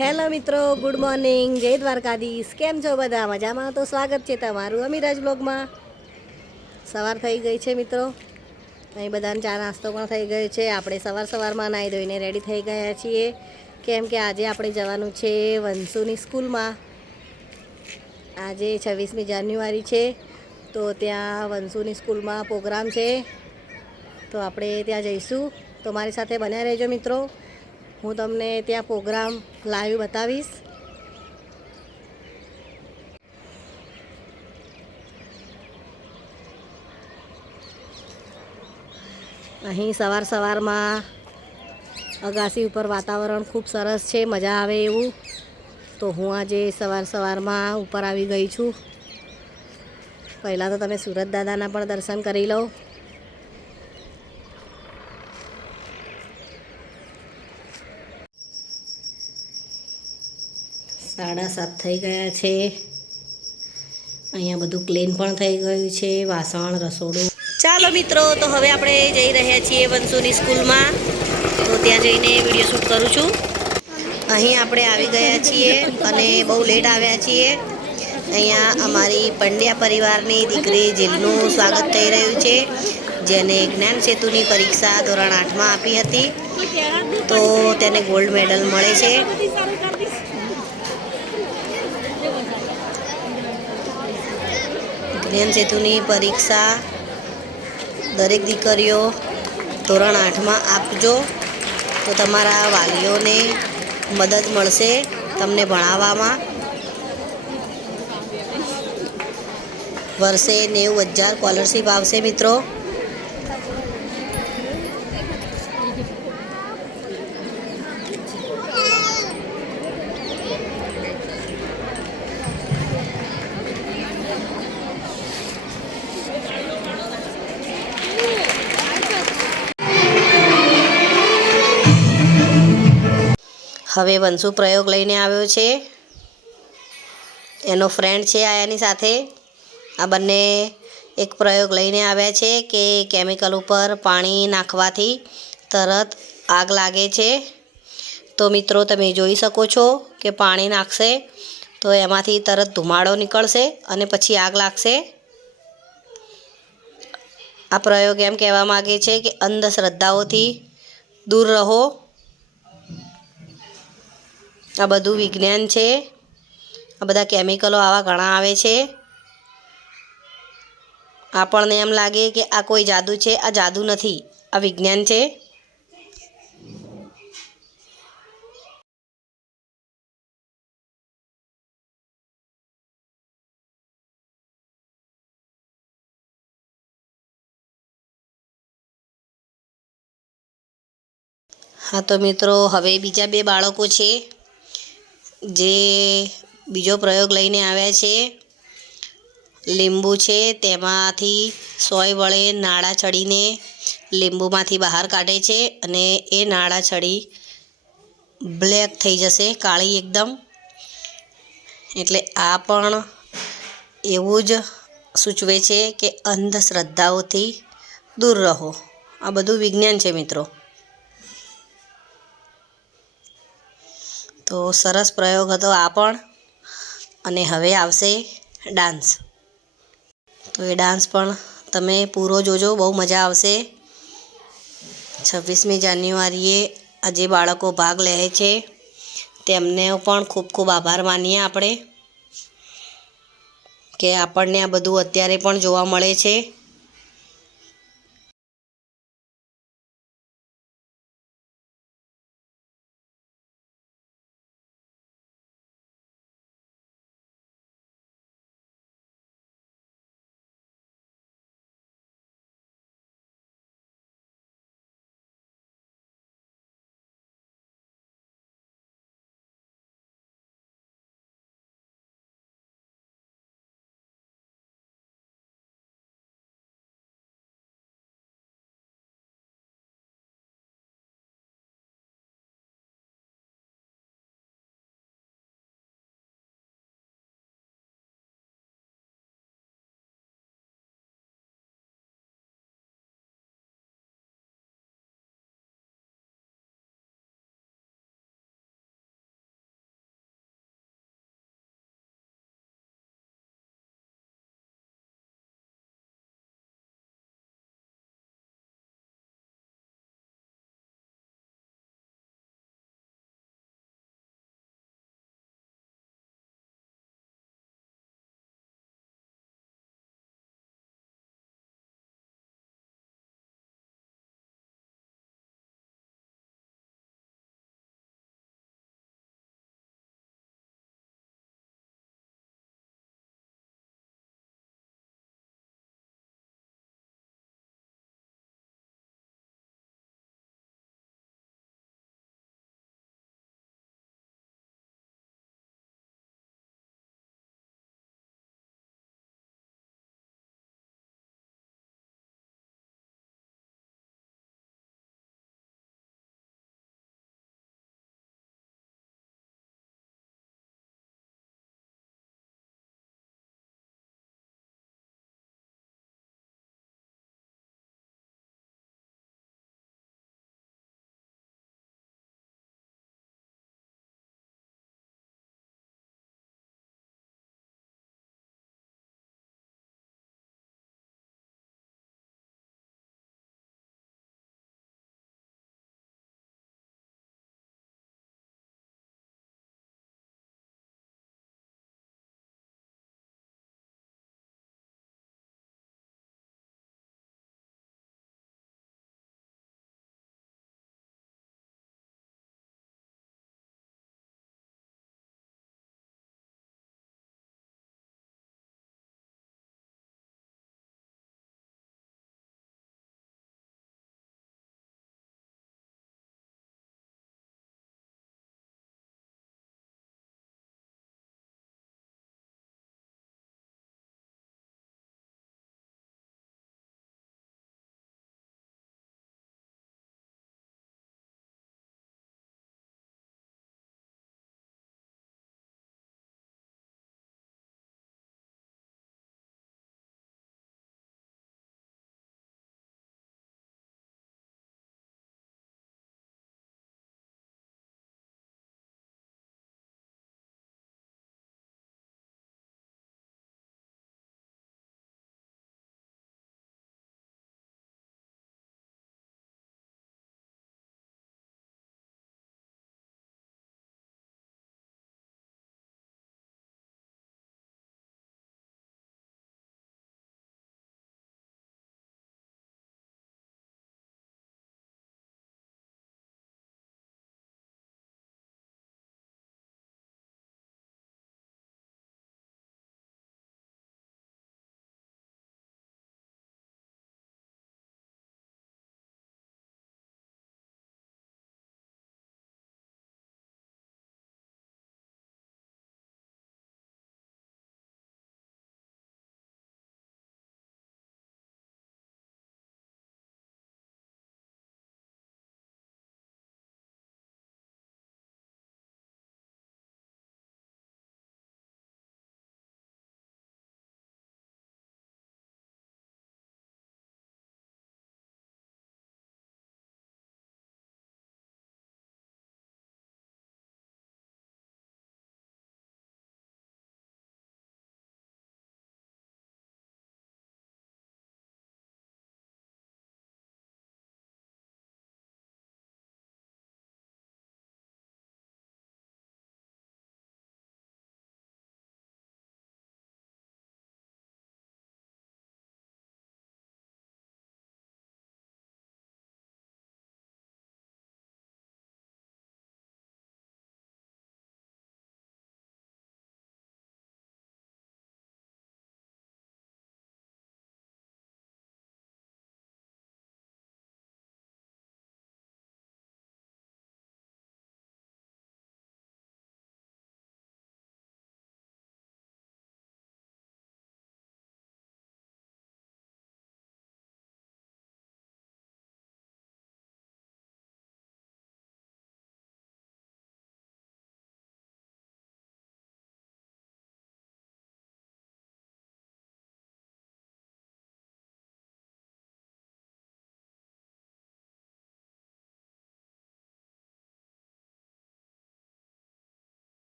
Hello મિત્રો, good morning. જય દ્વારકાધીશ. કેમ છો બધા? મજામાં? તો સ્વાગત છે તમારું અમીરાજ બ્લોગમાં. સવાર થઈ ગઈ છે મિત્રો. અહીં બધાને ચા નાસ્તો પણ થઈ ગયો છે. આપણે સવાર સવારમાં નાહી ધોઈને રેડી થઈ ગયા છીએ. કેમ કે આજે આપણે જવાનું છે વંશુની સ્કૂલમાં. આજે છવ્વીસમી જાન્યુઆરી છે. તો ત્યાં વંશુની સ્કૂલમાં પ્રોગ્રામ છે. તો આપણે ત્યાં જઈશું. તો મારી સાથે બન્યા રહેજો મિત્રો. હું તમને ત્યાં પ્રોગ્રામ લાઈવ બતાવીશ. અહીં સવાર સવારમાં અગાસી ઉપર વાતાવરણ ખૂબ સરસ છે, મજા આવે એવું. તો હું આજે સવાર સવારમાં ઉપર આવી ગઈ છું. પહેલાં તો તમે સુરત દાદાના પણ દર્શન કરી લો. સાડા સાત થઈ ગયા છે. અહીંયા બધું ક્લીન પણ થઈ ગયું છે, વાસણ, રસોડું. ચાલો મિત્રો, તો હવે આપણે જઈ રહ્યા છીએ વંશુની સ્કૂલમાં. તો ત્યાં જઈને વીડિયો શૂટ કરું છું. અહીં આપણે આવી ગયા છીએ અને બહુ લેટ આવ્યા છીએ. અહીંયા અમારી પંડ્યા પરિવારની દીકરી જીલનું સ્વાગત થઈ રહ્યું છે, જેને જ્ઞાન સેતુની પરીક્ષા ધોરણ આઠમાં આપી હતી. તો તેને ગોલ્ડ મેડલ મળે છે. જ્ઞાન સેતુની પરીક્ષા દરેક દીકરીઓ ધોરણ આઠમાં આપજો. તો તમારા વાલીઓને મદદ મળશે તમને ભણાવવામાં. વર્ષે નેવું હજાર સ્કોલરશીપ આવશે મિત્રો. હવે વંશુ પ્રયોગ લઈને આવ્યો છે. એનો ફ્રેન્ડ છે આયાની સાથે. આ બંને એક પ્રયોગ લઈને આવ્યા છે કે કેમિકલ ઉપર પાણી નાખવાથી તરત આગ લાગે છે. તો મિત્રો, તમે જોઈ શકો છો કે પાણી નાખશે તો એમાંથી તરત ધુમાડો નીકળશે અને પછી આગ લાગશે. આ પ્રયોગ એમ કહેવા માગે છે કે અંધશ્રદ્ધાઓથી દૂર રહો. આ બધું વિજ્ઞાન છે. આ બધા કેમિકલો આવા ઘણા આવે છે. આપણને એમ લાગે કે આ કોઈ જાદુ છે, આ જાદુ નથી, આ વિજ્ઞાન છે. હા તો મિત્રો, હવે બીજા બે બાળકો છે. જે બીજો પ્રયોગ લઈને આવ્યા છે, લીંબુ છે, તેમાંથી સોય વડે નાળા ચડીને લીંબુમાંથી બહાર કાઢે છે અને એ નાળા ચડી બ્લેક થઈ જશે, કાળી એકદમ. એટલે આ પણ એવું જ સૂચવે છે કે અંધશ્રદ્ધાઓથી દૂર રહો. આ બધું વિજ્ઞાન છે મિત્રો. તો સરસ પ્રયોગ હતો આ પણ. અને હવે આવશે ડાન્સ. તો એ ડાન્સ પણ તમે પૂરો જોજો, બહુ મજા આવશે. છવ્વીસમી જાન્યુઆરીએ આજે બાળકો ભાગ લે છે, તેમને પણ ખૂબ ખૂબ આભાર માનીએ આપણે. કે આપણને આ બધું અત્યારે પણ જોવા મળે છે.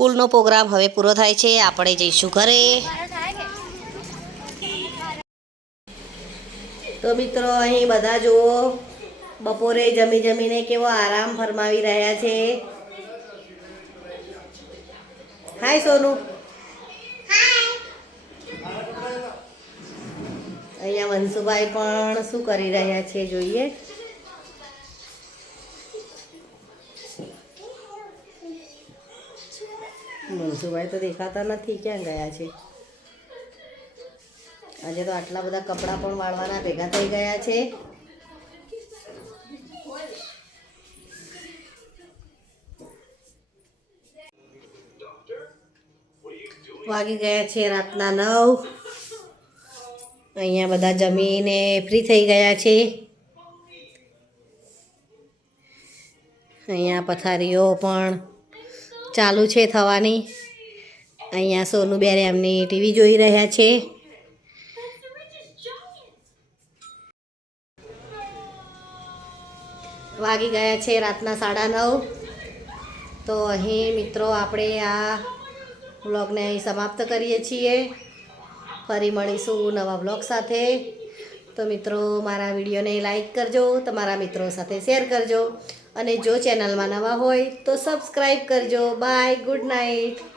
સ્કૂલનો પ્રોગ્રામ હવે પૂરો થાય છે. આપણે જઈશું ઘરે. તો મિત્રો, અહીં બધા જુઓ, બપોરે જમી જમીને કેવો આરામ ફરમાવી રહ્યા છે. હાય સોનુ. અહીંયા વંશુભાઈ પણ શું કરી રહ્યા છે જોઈએ. વંશુભાઈ તો દેખાતા નથી, ક્યાં ગયા છે? આજે તો આટલા બધા કપડાં પણ વાળવાના ભેગા થઈ ગયા છે. વાગી ગયા છે રાતના નવ. અહીંયા બધા જમીને ફ્રી થઈ ગયા છે. અહીંયા પથારીઓ પણ ચાલુ છે થવાની. અહીંયા સોનુબેન એમની ટીવી જોઈ રહ્યા છે. વાગી ગયા છે રાતના સાડા નવ. તો અહીં મિત્રો આપણે આ વ્લોગને અહીં સમાપ્ત કરીએ છીએ. ફરી મળીશું નવા વ્લોગ સાથે. તો મિત્રો, મારા વિડીયોને લાઈક કરજો, તમારા મિત્રો સાથે શેર કરજો. અને જો ચેનલમાં નવા હોય તો સબસ્ક્રાઈબ કરજો. Bye good night